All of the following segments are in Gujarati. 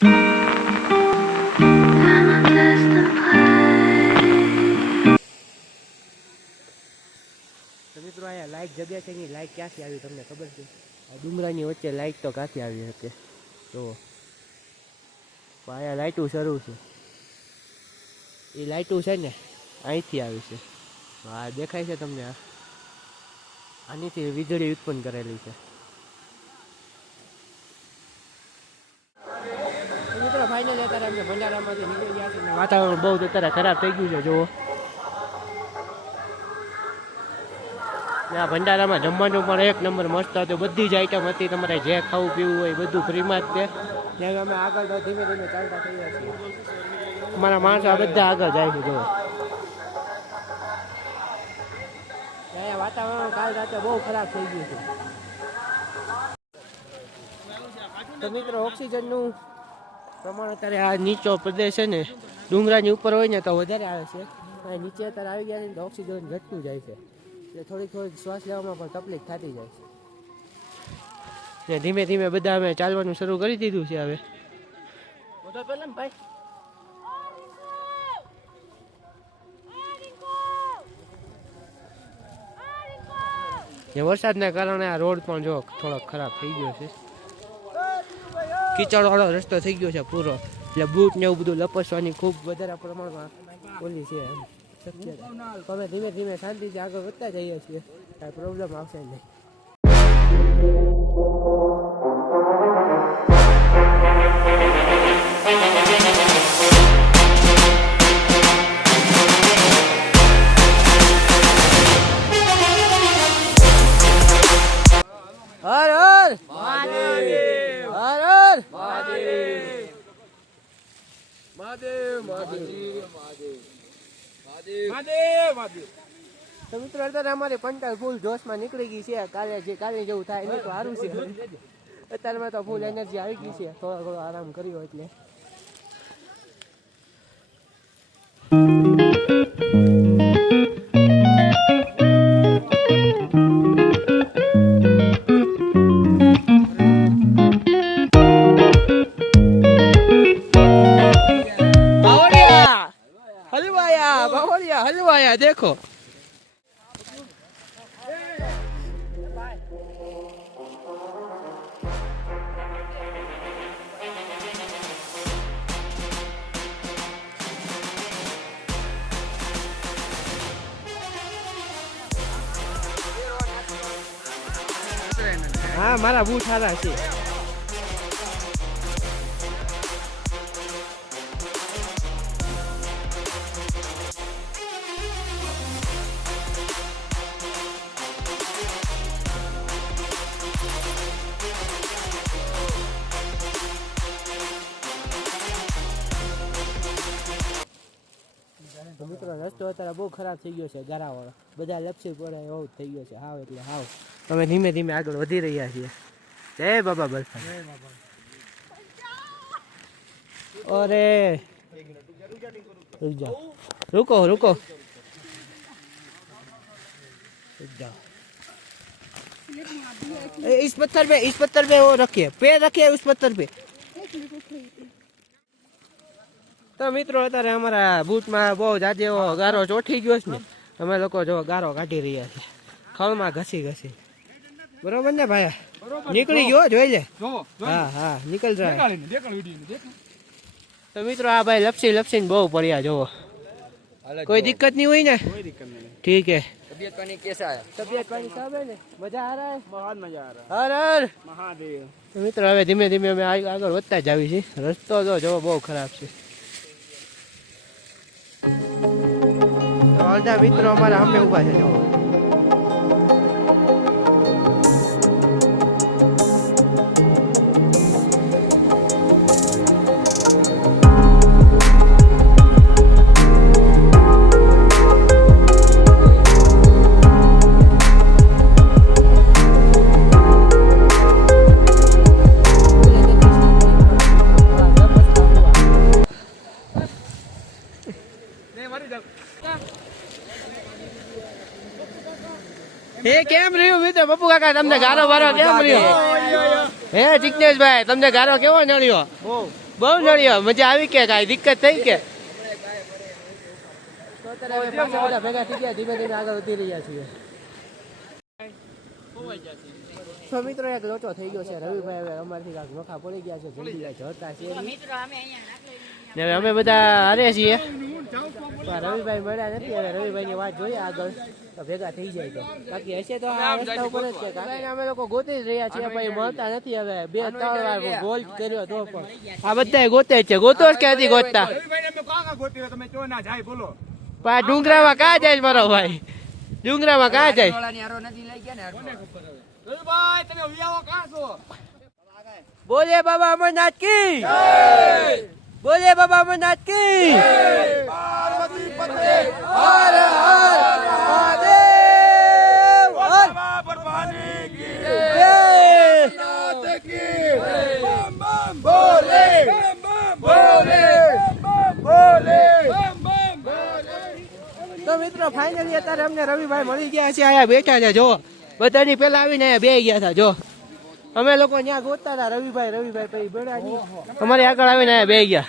મિત્રો અહીંયા લાઈટ જગ્યા છે એની લાઈટ ક્યાંથી આવી તમને ખબર છે? ડુંગરાની વચ્ચે લાઈટ તો ક્યાંથી આવી શકે જુઓ. અહીંયા લાઇટું શરૂ છે, એ લાઇટું છે ને અહીંથી આવી છે. હા દેખાય છે તમને? આનીથી વીજળી ઉત્પન્ન કરેલી છે. મિત્રો ફાઇનલી અત્યારે અમને ભંડારામાંથી નીકળી ગયા છે. વાતાવરણ બહુ અત્યારે ખરાબ થઈ ગયું છે જુઓ. આ ભંડારામાં જમવાનું પણ એક નંબર મસ્ત હતું. બધી જ આઈટમ હતી, તમારે જે ખાવું પીવું હોય બધું ફ્રીમાં જ છે. ત્યાં અમે આગળ તો ધીમે ધીમે ચાલતા થઈ ગયા છીએ. અમારા માણસો આ બધા આગળ જાય છે જુઓ. વાતાવરણ કાલ રાતે બહુ ખરાબ થઈ ગયું છે. તો મિત્રો ઓક્સિજનનું પ્રમાણ અત્યારે આ નીચો પ્રદેશ છે ને, ડુંગરાની ઉપર હોય ને તો વધારે આવે છે. નીચે અત્યારે આવી ગયા છે તો ઓક્સિજન ઘટતું જાય છે, એટલે થોડીક શ્વાસ લેવામાં પણ તકલીફ થતી જાય છે. ને ધીમે ધીમે બધા અમે ચાલવાનું શરૂ કરી દીધું છે હવે. વરસાદના કારણે આ રોડ પણ જો થોડોક ખરાબ થઈ ગયો છે. કીચડવાળો રસ્તો થઈ ગયો છે પૂરો, એટલે બૂટ ને એવું બધું લપસવાની ખૂબ વધારે પ્રમાણમાં ઓલી છે શક્યતા. અમે ધીમે ધીમે શાંતિથી આગળ વધતા જઈએ છીએ, કાંઈ પ્રોબ્લેમ આવશે નહીં. હર હર મહાદેવ, હર હર મહાદેવ, મહાદેવ મહાદેવ મહાદેવ. તો મિત્રો અત્યારે અમારી પંટાળ ફૂલ જોશમાં નીકળી ગઈ છે. કાલે જેવું થાય નહીં તો સારું છે. અત્યારમાં તો ફૂલ એનર્જી આવી ગઈ છે. થોડો આરામ કર્યો એટલે. हलवाया देखो. हाँ मारा बूट सारा છે. મિત્રો રસ્તો અત્યારે બહુ ખરાબ થઈ ગયો છે, ગારાવાળો. બધા લપસી પડે એવું થઈ ગયો છે. હાવ એટલે હાવ. અમે ધીમે ધીમે આગળ વધી રહ્યા છીએ. જય બાબા બલફા. અરે रुको रुको इस पत्थर पे वो रखिए, पैर रखिए उस पत्थर पे. તો મિત્રો અત્યારે અમારા બૂટમાં બહુ જાજે એવો ગારો ચોંટી ગયો છે ને, અમે લોકો જો ગારો કાઢી રહ્યા છીએ ખળમાં ઘસી. બરોબર ને ભાઈ? નીકળી ગયો, જોઈ લે. હા હા નીકળ જાય. તો મિત્રો આ ભાઈ લપસીને બહુ પડ્યા જોવો. कोई दिक्कत नहीं हुई ना? कोई दिक्कत नहीं. ठीक है. तबीयत पानी कैसा है? तबीयत पानी सब है ने? मजा आ रहा है? बहुत मजा आ रहा है. हर हर महादेव. तो मित्र હવે ધીમે ધીમે અમે આગળ વધતા જ આવી છીએ. રસ્તો જો બહુ ખરાબ છે. તો અડધા મિત્રો અમારા સામે ઊભા છે જો. હે કેમ રહ્યું મિત્ર પપ્પુ કાકા, તમને ગારો બારો કેમ રહ્યો? હે જિગ્નેશભાઈ તમને ગારો કેવો નડ્યો? બહુ નળિયો મજા આવી કે કાંઈ દિક્કત થઈ કે તો અત્યારે અમે પાછા બધા ભેગા થઈ ગયા ધીમે ધીમે આગળ વધી રહ્યા છીએ તો મિત્રો એક લોચો થઈ ગયો છે રવિભાઈ હવે અમારથી કાંઈક નોખા પડી ગયા છે જલ્દી જતા છીએ ને હવે અમે બધા હારે છીએ રવિભાઈ મળ્યા નથી હવે રવિભાઈની વાત જોઈએ આગળ તો ભેગા થઈ જાય તો બાકી હશે તો આ રસ્તા ઉપર જ છે કારણ અમે લોકો ગોતી જ રહ્યા છીએ ભાઈ મળતા નથી હવે 2-3 વાર ગોલ કર્યો તો પણ આ બધા ગોતે છે ગોતો જ ક્યાંથી ગોતતા પા ડુંગરામાં કાં જાય મારો ભાઈ ડુંગરામાં કાં જાય બોલે બાબા અમરનાથ કી બોલે બાબા અમરનાથ કી પાર્વતી પતે હર હર મહાદેવ બાબા પરવાની કી જય નાથ કી બમ બમ બોલે બમ બમ બોલે બમ બોલે બમ બમ બોલે તો મિત્રો ફાઇનલી અત્યારે અમને રવિભાઈ મળી ગયા છે આયા બેઠા છે જો બધાની પેલા આવીને અહીંયા બે ગયા હતા જો અમે લોકો ત્યાં ગોતતા હતા રવિભાઈ પછી બેડા અમારી આગળ આવીને બે ગયા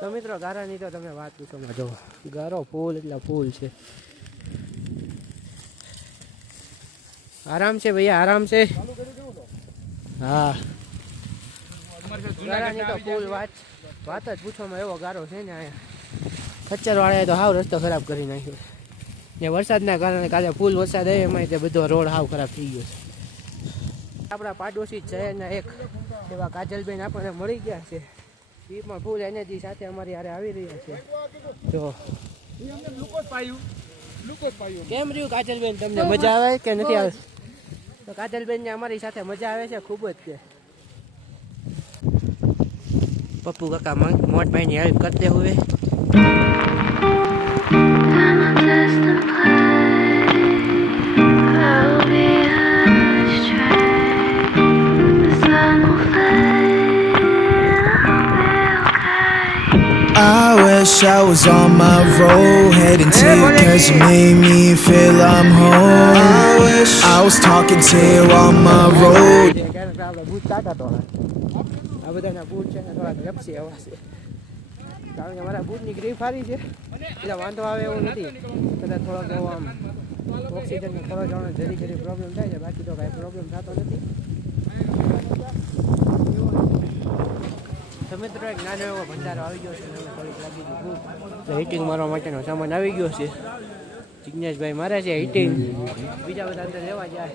તો મિત્રો ગારાની તો તમે વાત પૂછો જો ગારો ફૂલ એટલે ફૂલ છે આરામ છે ભૈયા આરામ છે હા ગારાની તો ફૂલ વાત જ પૂછવામાં એવો ગારો છે ને અહીંયા ખચ્ચર વાળાએ તો હાવ રસ્તો ખરાબ કરી નાખ્યો ને વરસાદના કારણે કાલે ફૂલ વરસાદ આવ્યો એમાં તે બધો રોડ હાવ ખરાબ થઈ ગયો છે આપણા પાડોશી શહેરના એક એવા કાજલબેન આપણને મળી ગયા છે એ પણ ફૂલ એનર્જી સાથે અમારી હારે આવી રહ્યા છે તો કેમ રહ્યું કાજલબેન તમને મજા આવે કે નથી આવે તો કાજલબેનને અમારી સાથે મજા આવે છે ખૂબ જ કે પપ્પુ કાકા મોટભાઈની હેલ્પ કરતે હુએ I wish I was on my road, heading to you cause you made me feel I'm home. I wish I was talking to you on my road. આ બધાના બૂટ છે ને થોડાક લપસી એવા છે કારણ કે મારા બૂટની ગ્રીપ સારી છે એટલે વાંધો આવે એવું નથી કદાચ થોડોક એવો આમ ઓક્સિજનનો થોડો ઘણો જરી પ્રોબ્લેમ થાય છે બાકી તો કાંઈ પ્રોબ્લેમ થતો નથી તો મિત્રો એક નાનો એવો ભંડારો આવી ગયો છે થોડીક લાગી ગયું હીટિંગ મારવા માટેનો સામાન આવી ગયો છે જિજ્ઞેશભાઈ મારે છે હીટિંગ બીજા બધા અંદર લેવા જાય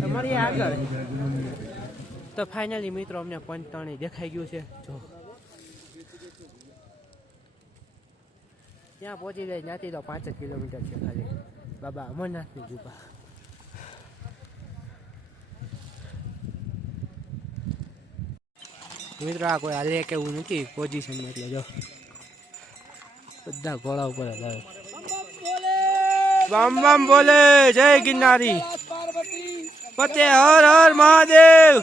તમારી આગળ તો ફાઇનલી મિત્રો અમને પંચતાણી દેખાઈ ગયું છે જો ત્યાં પહોંચી જાય ત્યાંથી તો 5 જ કિલોમીટર છે ખાલી બાબા અમરનાથની ગુફા મિત્રો આ કોઈ હાલે કે એવું નથી પોઝિશનમાં એટલે જો બધા ઘોડા ઉપર જ આવે બમ બમ બોલે જય ગિરનારી પતે હર હર મહાદેવ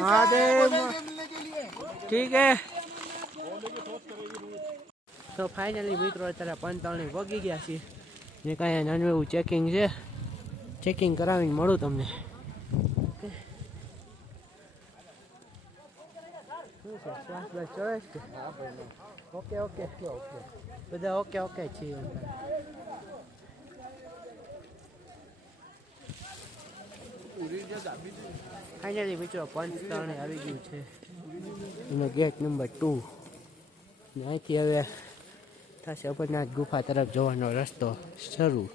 महादेव ठीक है तो फाइनली मित्रों અત્યારે પંચતાણી પગી ગયા છીએ ને કાંઈ નાનું એવું ચેકિંગ છે ચેકિંગ કરાવીને મળું તમને શું છે શ્વાસ બસ ચડે છે ઓકે ઓકે બધા ઓકે ઓકે છીએ ફાઇનલી મિત્રો પંચતાણી આવી ગયું છે અને ગેટ નંબર 2 અહીંથી હવે થશે અમરનાથ ગુફા તરફ જવાનો રસ્તો શરૂ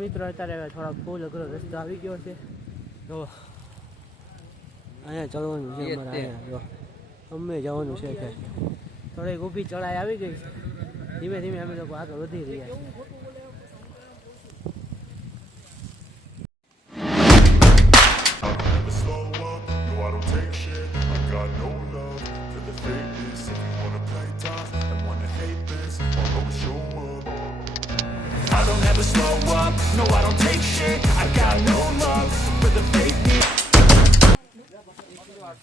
મિત્રો અત્યારે થોડા ફૂલ અઘરો રસ્તો આવી ગયો છે તો અહીંયા ચડવાનું છે અમારે અહીંયા જો અમે જવાનું છે કે થોડીક ઊભી ચડાઈ આવી ગઈ છે ધીમે ધીમે અમે લોકો આગળ વધી રહ્યા છીએ No, I don't take shit. I got no love for the fake me.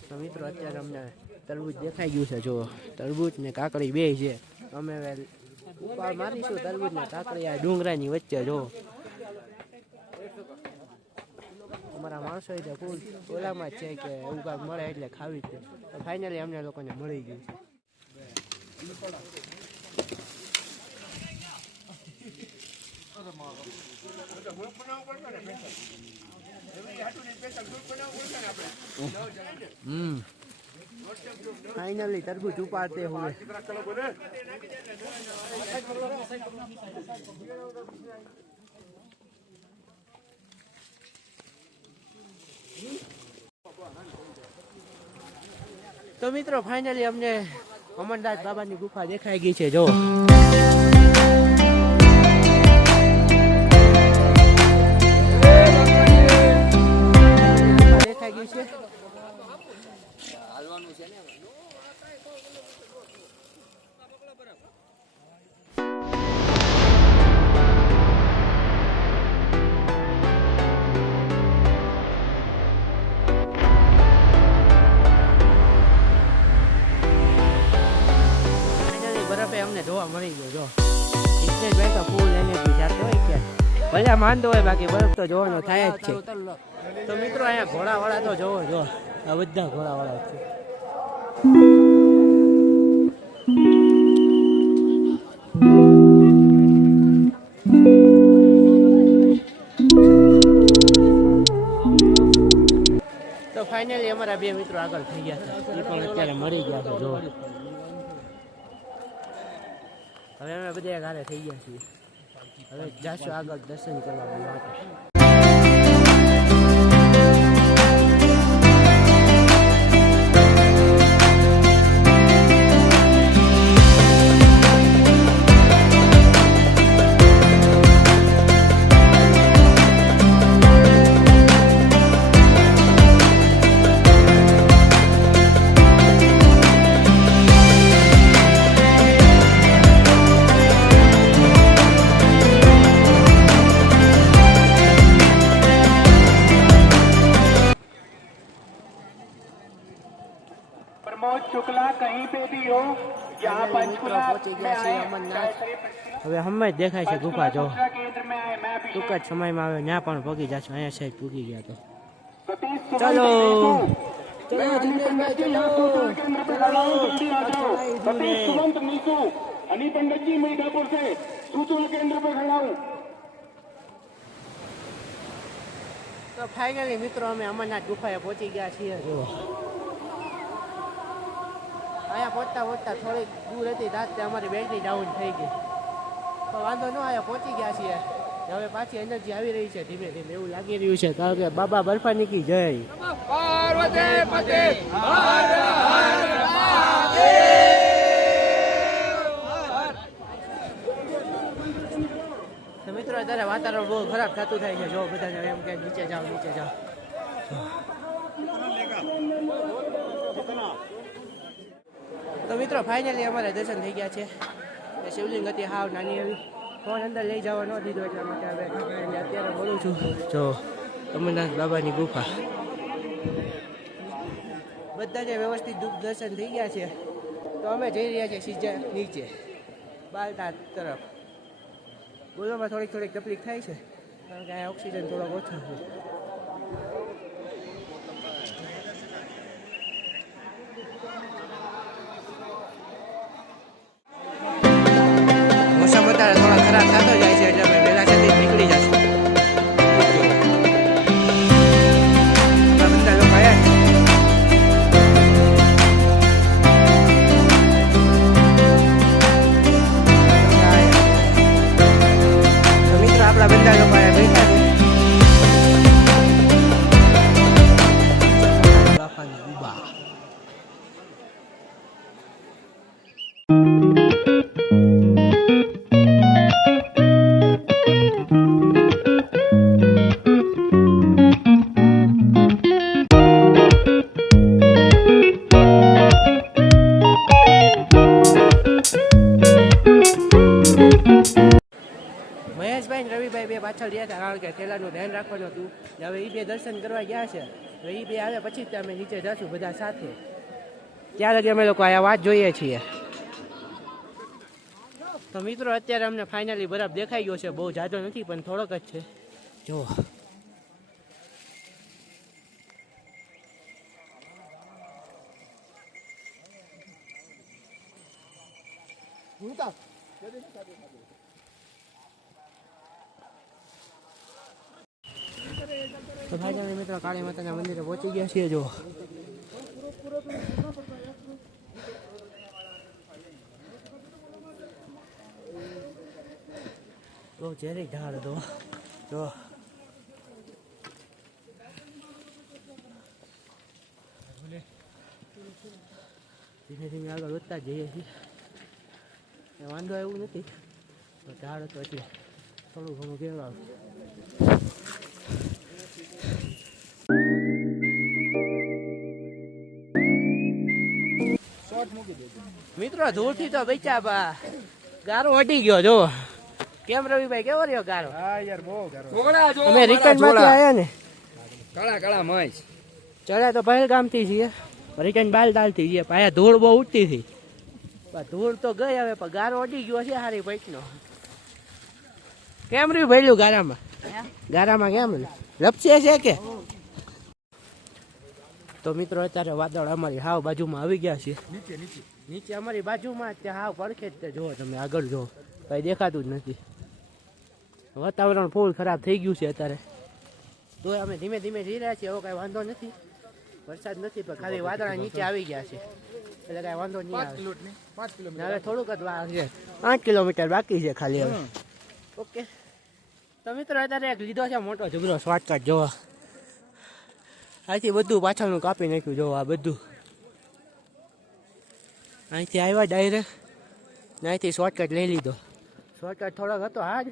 તો મિત્રો અત્યારે અમને તરબૂચ દેખાઈ ગયું છે. જો તરબૂચ ને કાકડી બે છે. અમે હવે ઉપાડ મારીશું તરબૂચ ને કાકડી આ ડુંગરાની વચ્ચે. જો અમારા માણસો એટલે ફૂલ ઓલામાં જ છે કે એવું કાંઈક મળે એટલે ખાવી જ છે. તો ફાઇનલી અમને લોકોને મળી ગયું છે. ફાઇનલી તરબૂચ ઉપાડતે हुए તો મિત્રો ફાઇનલી અમને અમરનાથ બાબાની ગુફા દેખાઈ ગઈ છે. જો દેખાઈ ગઈ છે. હાલવાનું છે ને. અમને જોવા મળી ગયો. જો ભાઈ તો ફૂલ એનર્જી જાતો હોય કે ભલે માનતો હોય, બાકી બરફ તો જોવાનો થાય જ છે. તો મિત્રો અહીંયા ઘોડાવાળા તો જોવો. જો આ બધા ઘોડાવાળા છે. તો ફાઇનલી અમારા બે મિત્રો આગળ થઈ ગયા છે. એ પણ અત્યારે મળી ગયા છે. જો હવે અમે બધા ઘરે થઈ ગયા છીએ. હવે જાશું આગળ દર્શન કરવા માટે. शुक्ला कहीं पे भी हो यहाँ पंचकुला में आए હવે હમણાં જ દેખાય છે ગુફા. જો केंद्र में आए मैं भी ટૂંક જ સમયમાં આવે ત્યાં પણ પગી જશું. અહીંયા સાઈડ પૂગી ગયા. તો सतीश चलो केंद्र पे खड़ा हूँ, जल्दी आ जाओ। सतीश सुमंत नीतू हनी पंडित जी मिर्जापुर से सूचना केंद्र पे खड़ा हूँ। તો ફાઇનલી મિત્રો અમે અમરનાથ ગુફાએ પહોંચી ગયા છીએ. જો અહીંયા પહોંચતા થોડીક દૂર હતી રાતે અમારી બેટરી ડાઉન થઈ ગઈ. તો વાંધો ન, અહીંયા પહોંચી ગયા છીએ. હવે પાછી એનર્જી આવી રહી છે ધીમે ધીમે એવું લાગી રહ્યું છે. કારણ કે બાબા બર્ફાની કી જય. તો મિત્રો અત્યારે વાતાવરણ બહુ ખરાબ થતું થાય છે. જો બધાને એમ કે નીચે જાઓ નીચે જાઓ. તો મિત્રો ફાઇનલી અમારે દર્શન થઈ ગયા છે. શિવલિંગ હતી હાવ નાની એવી. ફોન અંદર લઈ જવા ન દીધો એટલા માટે હવે અત્યારે બોલું છું. જો અમરનાથ બાબાની ગુફા બધાને વ્યવસ્થિત દર્શન થઈ ગયા છે. તો અમે જઈ રહ્યા છીએ સીધા નીચે બાલટા તરફ. બોલવામાં થોડીક તકલીફ થાય છે કારણ કે અહીંયા ઓક્સિજન થોડોક ઓછો છે. મોસમ અત્યારે થોડા ખરાબ થતો જાય છે એટલે અમે વહેલા સાથે નીકળી જશું. બધા લોકો આવ્યા છે. તો મિત્રો આપણા બધા લોકો બેઠા છે. પાછળ રહ્યા હતા કારણ કે થેલાનું ધ્યાન રાખવાનું હતું. હવે એ બે દર્શન કરવા ગયા છે. હવે એ બે આવે પછી જ અમે નીચે જશું બધા સાથે. ત્યાં લગી અમે લોકો આ વાત જોઈએ છીએ. તો મિત્રો અત્યારે અમને ફાઇનલી બરફ દેખાઈ ગયો છે. બહુ જાજો નથી પણ થોડોક જ છે. જો તો ફાઇનલી મિત્રો કાળી માતાના મંદિરે પહોંચી ગયા છીએ. જો બહુ ઝેરી ઢાળ હતો. જો ધીમે ધીમે આગળ વધતા જઈએ છીએ. વાંધો એવું નથી, ઢાળ હતો એટલે થોડું ઘણું કહેવા. મિત્રો ધૂળથી તો બચ્યા બા ગારો હટી ગયો. જો કેમ રવિભાઈ કેવો રહ્યો ગારો? હા યાર બહુ ગારો. અમે રિટર્ન માંથી આવ્યા ને કાળા કાળા મય ચડ્યા તો પહેલગામ થી છીએ, રિટર્ન બાલતાલ થી છીએ. પાયા ધૂળ બહુ ઉઠતી હતી પણ ધૂળ તો ગઈ હવે, પણ ગારો અડી ગયો છે હારી પૈકનો. કેમ રહ્યું ભૈલું ગારામાં? ગારામાં કેમ લપસે છે કે? તો મિત્રો અત્યારે વાદળ અમારી હાવ બાજુમાં આવી ગયા છે. નીચે અમારી બાજુમાં ત્યાં હાવ પડખે જ જુઓ તમે, આગળ જુઓ કઈ દેખાતું જ નથી. વાતાવરણ ફૂલ ખરાબ થઈ ગયું છે અત્યારે. તો અમે ધીમે ધીમે જઈ રહ્યા છીએ. હવે કાંઈ વાંધો નથી, વરસાદ નથી પણ ખાલી વાદળા નીચે આવી ગયા છે એટલે કાંઈ વાંધો નહીં આવે. 5 કિલોમીટર હવે થોડુંક જ વાર છે, 5 કિલોમીટર બાકી છે ખાલી હવે. ઓકે તો મિત્રો અત્યારે એક લીધો છે મોટો જબરો શોર્ટકટ. જોવા અહીંથી બધું પાછળનું કાપી નાખ્યું. જોવા આ બધું અહીંથી આવ્યા ડાયરેક્ટ, અહીંથી શોર્ટકટ લઈ લીધો. શોર્ટકટ થોડોક હતો હાજ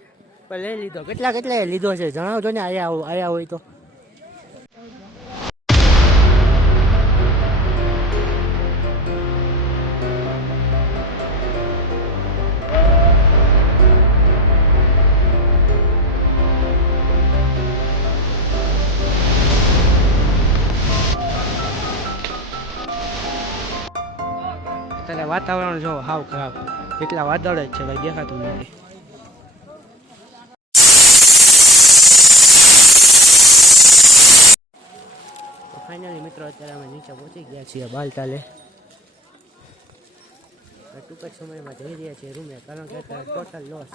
પણ લઈ લીધો. કેટલા લીધો છે જણાવજો ને આયા હોય તો. અત્યારે વાતાવરણ જો હાવ ખરાબ, કેટલા વાદળ જ છે કઈ દેખાતું નથી. તો ફાઇનલી મિત્રો અત્યારે અમે નીચે પહોંચી ગયા છીએ બાલતાલે. ટૂંક જ સમયમાં જઈ રહ્યા છીએ રૂમે કારણ કે અત્યારે ટોટલ લોસ.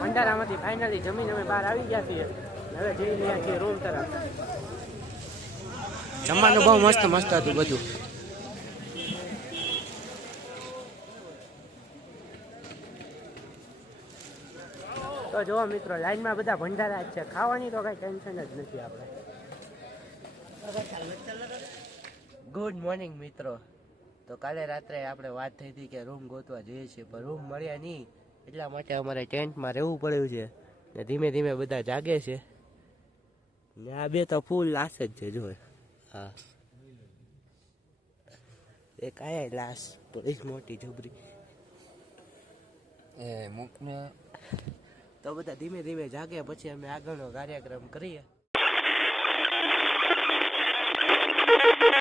ભંડારામાંથી ફાઇનલી જમીન અમે બહાર આવી ગયા છીએ. હવે જઈ રહ્યા છીએ રૂમ તરફ. જમવાનું બહુ મસ્ત મસ્ત હતું બધું. તો જો મિત્રો લાઈનમાં બધા ભંડારા જ છે, ખાવાની તો કઈ ટેન્શન જ નથી આપણે. ગુડ મોર્નિંગ મિત્રો. તો કાલે રાત્રે આપણે વાત થઈ હતી કે રૂમ ગોતવા જઈએ છીએ પણ રૂમ મળ્યા નહીં, એટલા માટે અમારે ટેન્ટમાં રહેવું પડ્યું છે. ને ધીમે ધીમે બધા જાગે છે ને આ બે તો ફૂલ લાશ જ છે. જો હા એક આયા લાશ પોલીસ મોટી જબરી એ મુકને. તો બધા ધીમે ધીમે જાગે પછી અમે આગળનો કાર્યક્રમ કરીએ.